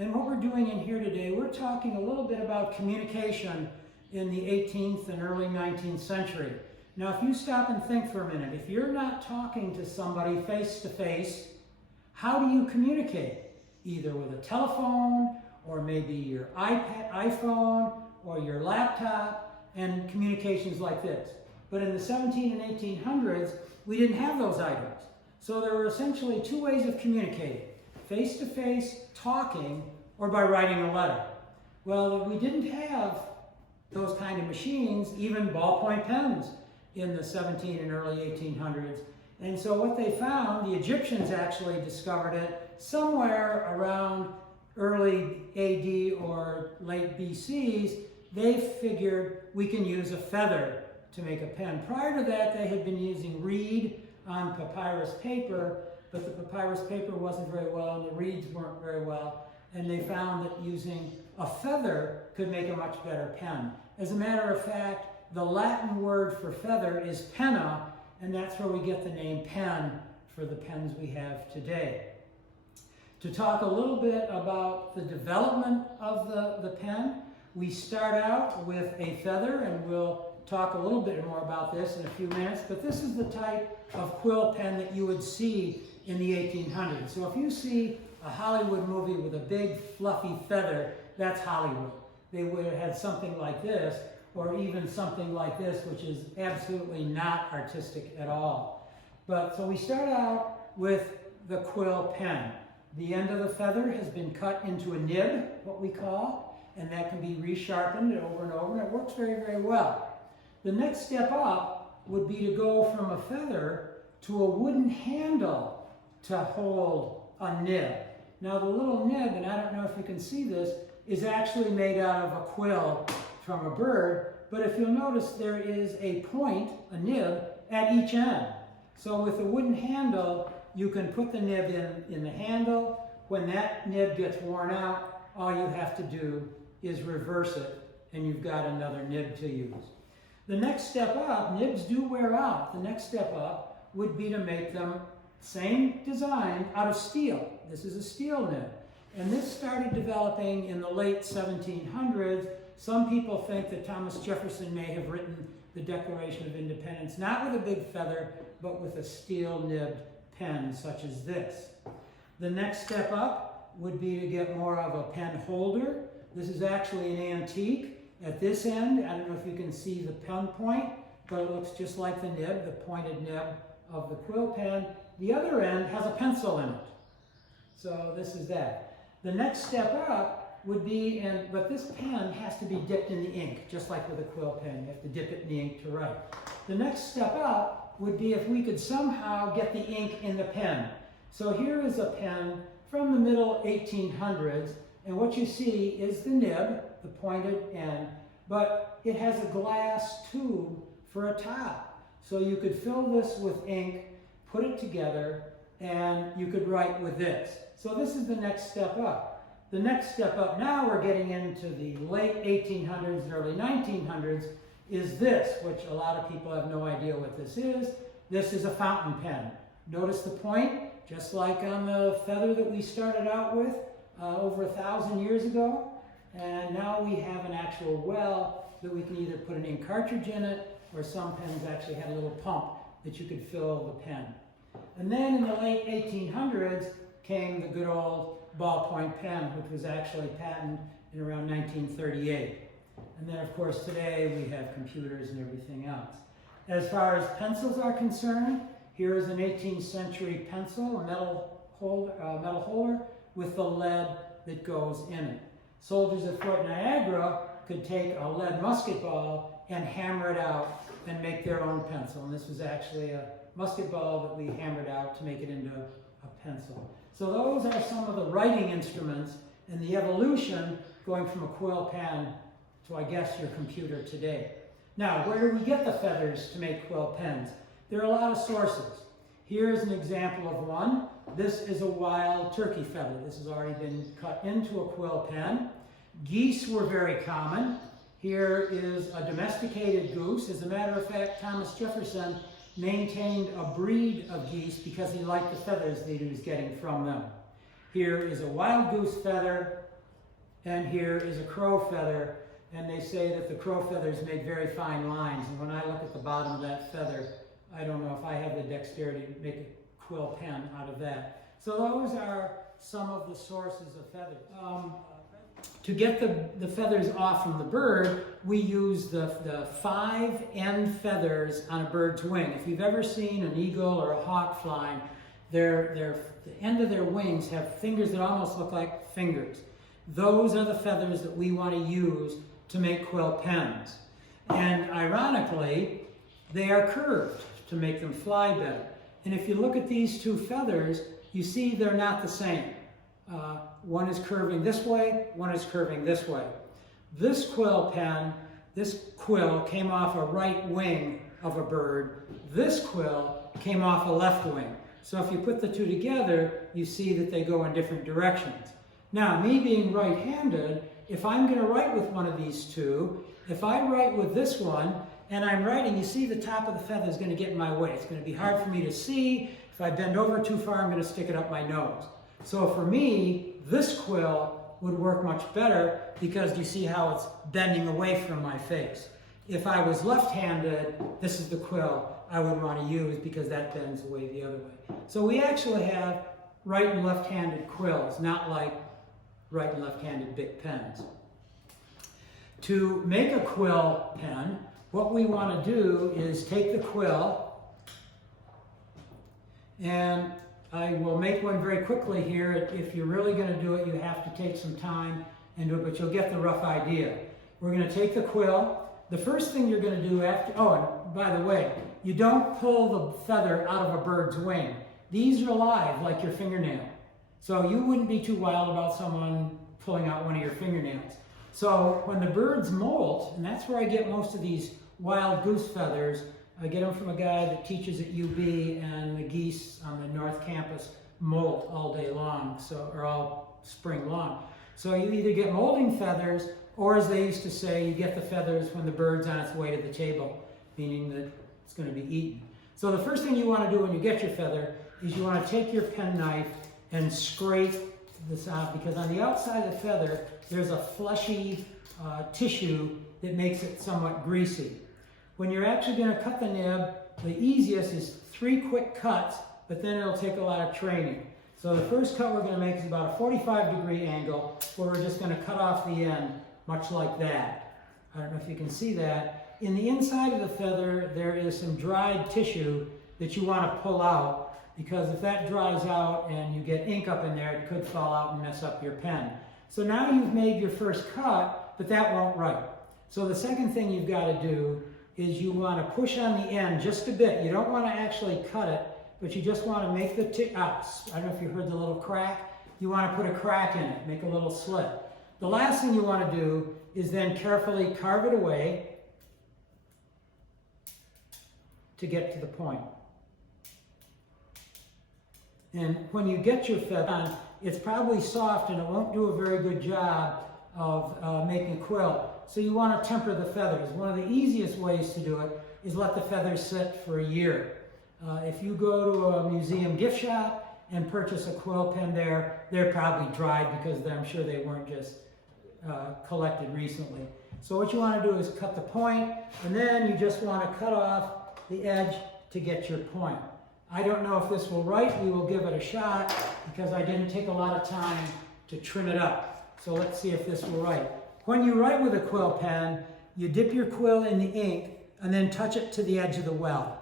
And what we're doing in here today, we're talking a little bit about communication in the 18th and early 19th century. Now, if you stop and think for a minute, if you're not talking to somebody face to face, how do you communicate? Either with a telephone, or maybe your iPhone, or your laptop, and communications like this. But in the 17 and 1800s, we didn't have those items. So there were essentially two ways of communicating: face-to-face talking, or by writing a letter. Well, we didn't have those kind of machines, even ballpoint pens, in the 17 and early 1800s. And so what they found, the Egyptians actually discovered it somewhere around early AD or late BCs. They figured we can use a feather to make a pen. Prior to that, they had been using reed on papyrus paper, but the papyrus paper wasn't very well and the reeds weren't very well. And they found that using a feather could make a much better pen. As a matter of fact, the Latin word for feather is penna, and that's where we get the name pen for the pens we have today. To talk a little bit about the development of the pen, we start out with a feather, and we'll talk a little bit more about this in a few minutes, but this is the type of quill pen that you would see in the 1800s. So if you see a Hollywood movie with a big fluffy feather, that's Hollywood. They would have had something like this, or even something like this, which is absolutely not artistic at all. But so we start out with the quill pen. The end of the feather has been cut into a nib, what we call, and that can be resharpened over and over, and it works very, very well. The next step up would be to go from a feather to a wooden handle to hold a nib. Now the little nib, and I don't know if you can see this, is actually made out of a quill from a bird, but if you'll notice, there is a point, a nib, at each end. So with a wooden handle, you can put the nib in the handle. When that nib gets worn out, all you have to do is reverse it, and you've got another nib to use. The next step up, nibs do wear out. The next step up would be to make them same design out of steel. This is a steel nib. And this started developing in the late 1700s. Some people think that Thomas Jefferson may have written the Declaration of Independence, not with a big feather, but with a steel nibbed pen such as this. The next step up would be to get more of a pen holder. This is actually an antique. At this end, I don't know if you can see the pen point, but it looks just like the nib, the pointed nib of the quill pen. The other end has a pencil in it. So this is that. The next step up would be, but this pen has to be dipped in the ink, just like with a quill pen. You have to dip it in the ink to write. The next step up would be if we could somehow get the ink in the pen. So here is a pen from the middle 1800s, and what you see is the nib, the pointed end, but it has a glass tube for a top. So you could fill this with ink, put it together, and you could write with this. So this is the next step up. The next step up, now we're getting into the late 1800s and early 1900s, is this, which a lot of people have no idea what this is. This is a fountain pen. Notice the point, just like on the feather that we started out with over 1,000 years ago. And now we have an actual well that we can either put an ink cartridge in it, or some pens actually had a little pump that you could fill the pen. And then in the late 1800s came the good old ballpoint pen, which was actually patented in around 1938. And then, of course, today we have computers and everything else. As far as pencils are concerned, here is an 18th century pencil, a metal holder with the lead that goes in it. Soldiers at Fort Niagara could take a lead musket ball and hammer it out and make their own pencil. And this was actually a musket ball that we hammered out to make it into a pencil. So those are some of the writing instruments and the evolution going from a quill pen to, I guess, your computer today. Now, where do we get the feathers to make quill pens? There are a lot of sources. Here's an example of one. This is a wild turkey feather. This has already been cut into a quill pen. Geese were very common. Here is a domesticated goose. As a matter of fact, Thomas Jefferson maintained a breed of geese because he liked the feathers that he was getting from them. Here is a wild goose feather, and here is a crow feather, and they say that the crow feathers make very fine lines, and when I look at the bottom of that feather, I don't know if I have the dexterity to make a quill pen out of that. So those are some of the sources of feathers. To get the feathers off from the bird, we use the 5 end feathers on a bird's wing. If you've ever seen an eagle or a hawk flying, the end of their wings have fingers that almost look like fingers. Those are the feathers that we want to use to make quill pens. And ironically, they are curved to make them fly better. And if you look at these 2 feathers, you see they're not the same. One is curving this way, one is curving this way. This quill pen, this quill came off a right wing of a bird. This quill came off a left wing. So if you put the 2 together, you see that they go in different directions. Now, me being right-handed, if I'm going to write with one of these 2, if I write with this one, and I'm writing, you see the top of the feather is going to get in my way. It's going to be hard for me to see. If I bend over too far, I'm going to stick it up my nose. So for me, this quill would work much better because you see how it's bending away from my face. If I was left-handed, this is the quill I would want to use because that bends away the other way. So we actually have right and left-handed quills, not like right and left-handed big pens. To make a quill pen, what we want to do is take the quill, and I will make one very quickly here. If you're really going to do it, you have to take some time and do it, but you'll get the rough idea. We're going to take the quill. The first thing you're going to do after, oh, and by the way, you don't pull the feather out of a bird's wing. These are alive, like your fingernail. So you wouldn't be too wild about someone pulling out one of your fingernails. So when the birds molt, and that's where I get most of these wild goose feathers, I get them from a guy that teaches at UB, and the geese on the North Campus molt all day long, or all spring long. So you either get molding feathers, or as they used to say, you get the feathers when the bird's on its way to the table, meaning that it's going to be eaten. So the first thing you want to do when you get your feather is you want to take your penknife and scrape this out, because on the outside of the feather, there's a fleshy tissue that makes it somewhat greasy. When you're actually going to cut the nib, the easiest is 3 quick cuts, but then it'll take a lot of training. So the first cut we're going to make is about a 45-degree angle, where we're just going to cut off the end, much like that. I don't know if you can see that. In the inside of the feather, there is some dried tissue that you want to pull out, because if that dries out and you get ink up in there, it could fall out and mess up your pen. So now you've made your first cut, but that won't write. So the second thing you've got to do is you want to push on the end just a bit. You don't want to actually cut it, but you just want to make the I don't know if you heard the little crack. You want to put a crack in it, make a little slit. The last thing you want to do is then carefully carve it away to get to the point. And when you get your feather on, it's probably soft and it won't do a very good job of making a quill. So you want to temper the feathers. One of the easiest ways to do it is let the feathers sit for a year. If you go to a museum gift shop and purchase a quill pen there, they're probably dried because I'm sure they weren't just collected recently. So what you want to do is cut the point, and then you just want to cut off the edge to get your point. I don't know if this will write. We will give it a shot because I didn't take a lot of time to trim it up. So let's see if this will write. When you write with a quill pen, you dip your quill in the ink and then touch it to the edge of the well.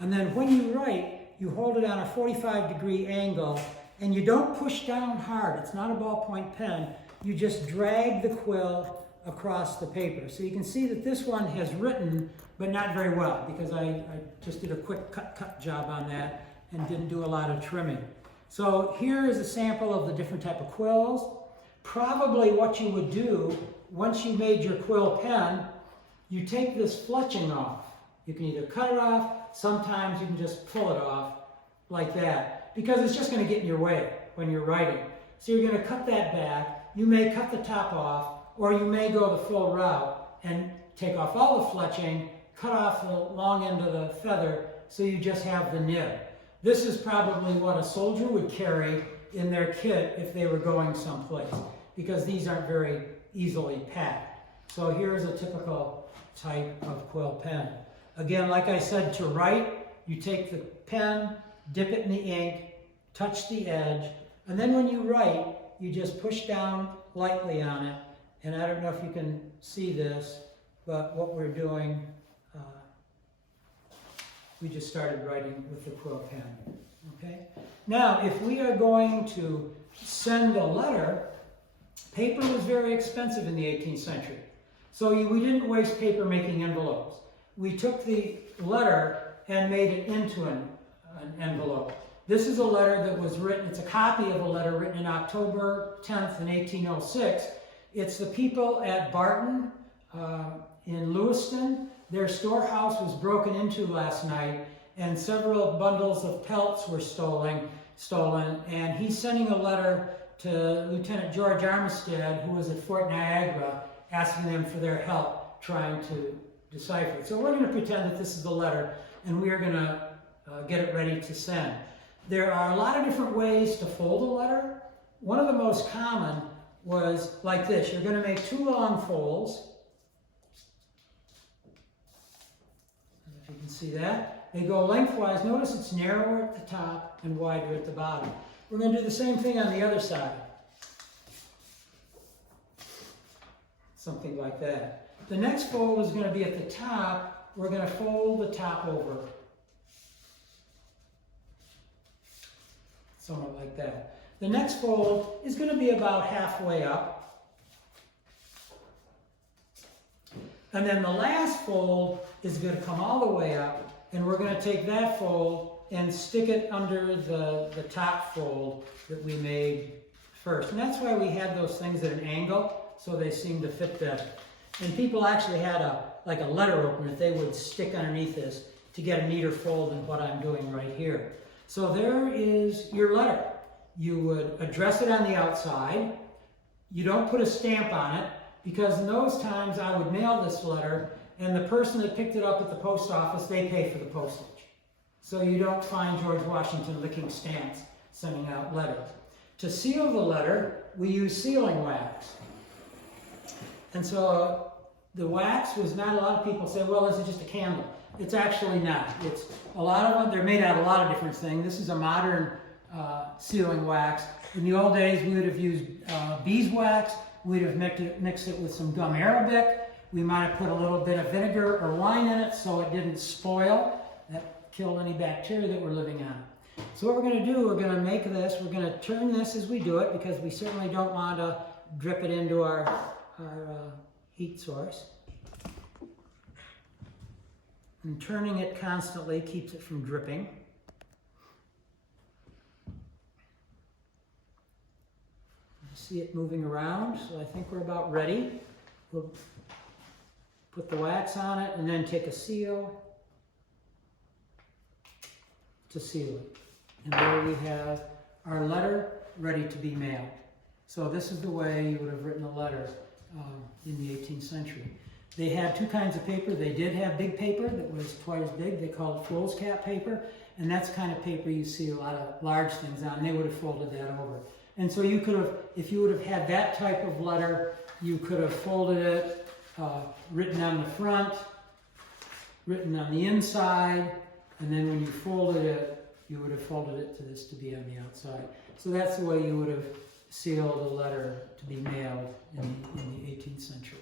And then when you write, you hold it on a 45-degree angle, and you don't push down hard. It's not a ballpoint pen. You just drag the quill across the paper. So you can see that this one has written, but not very well, because I just did a quick cut job on that and didn't do a lot of trimming. So here is a sample of the different type of quills. Probably what you would do, once you made your quill pen, you take this fletching off. You can either cut it off, sometimes you can just pull it off like that, because it's just going to get in your way when you're writing. So you're going to cut that back. You may cut the top off, or you may go the full route and take off all the fletching, cut off the long end of the feather, so you just have the nib. This is probably what a soldier would carry in their kit if they were going someplace. because these aren't very easily packed. So here's a typical type of quill pen. Again, like I said, to write, you take the pen, dip it in the ink, touch the edge, and then when you write, you just push down lightly on it. And I don't know if you can see this, but what we're doing, we just started writing with the quill pen. Okay? Now, if we are going to send a letter, paper was very expensive in the 18th century. So we didn't waste paper making envelopes. We took the letter and made it into an envelope. This is a letter that was written, it's a copy of a letter written in October 10th in 1806. It's the people at Barton in Lewiston. Their storehouse was broken into last night, and several bundles of pelts were stolen, and he's sending a letter to Lieutenant George Armistead, who was at Fort Niagara, asking them for their help trying to decipher it. So we're going to pretend that this is the letter, and we are going to get it ready to send. There are a lot of different ways to fold a letter. One of the most common was like this. You're going to make two long folds. If you can see that. They go lengthwise. Notice it's narrower at the top and wider at the bottom. We're going to do the same thing on the other side. Something like that. The next fold is going to be at the top. We're going to fold the top over. Somewhat like that. The next fold is going to be about halfway up. And then the last fold is going to come all the way up, and we're going to take that fold and stick it under the top fold that we made first. And that's why we had those things at an angle, so they seem to fit better. And people actually had like a letter opener that they would stick underneath this to get a neater fold than what I'm doing right here. So there is your letter. You would address it on the outside. You don't put a stamp on it, because in those times I would mail this letter, and the person that picked it up at the post office, they pay for the postage. So you don't find George Washington licking stamps sending out letters. To seal the letter, we use sealing wax. And so the wax was not, a lot of people say, well, is it just a candle? It's actually not. It's a lot of them, they're made out of a lot of different things. This is a modern sealing wax. In the old days, we would have used beeswax. We'd have mixed it with some gum arabic. We might have put a little bit of vinegar or wine in it so it didn't spoil. That killed any bacteria that were living on it. So what we're going to do, we're going to make this, we're going to turn this as we do it, because we certainly don't want to drip it into our heat source. And turning it constantly keeps it from dripping. I see it moving around, so I think we're about ready. We'll put the wax on it and then take a seal to seal it. And there we have our letter ready to be mailed. So this is the way you would have written a letter in the 18th century. They had two kinds of paper. They did have big paper that was twice as big. They called it foolscap paper. And that's the kind of paper you see a lot of large things on. They would have folded that over. And so you could have, if you would have had that type of letter, you could have folded it, written on the front, written on the inside, and then when you folded it, you would have folded it to this to be on the outside. So that's the way you would have sealed a letter to be mailed in the 18th century.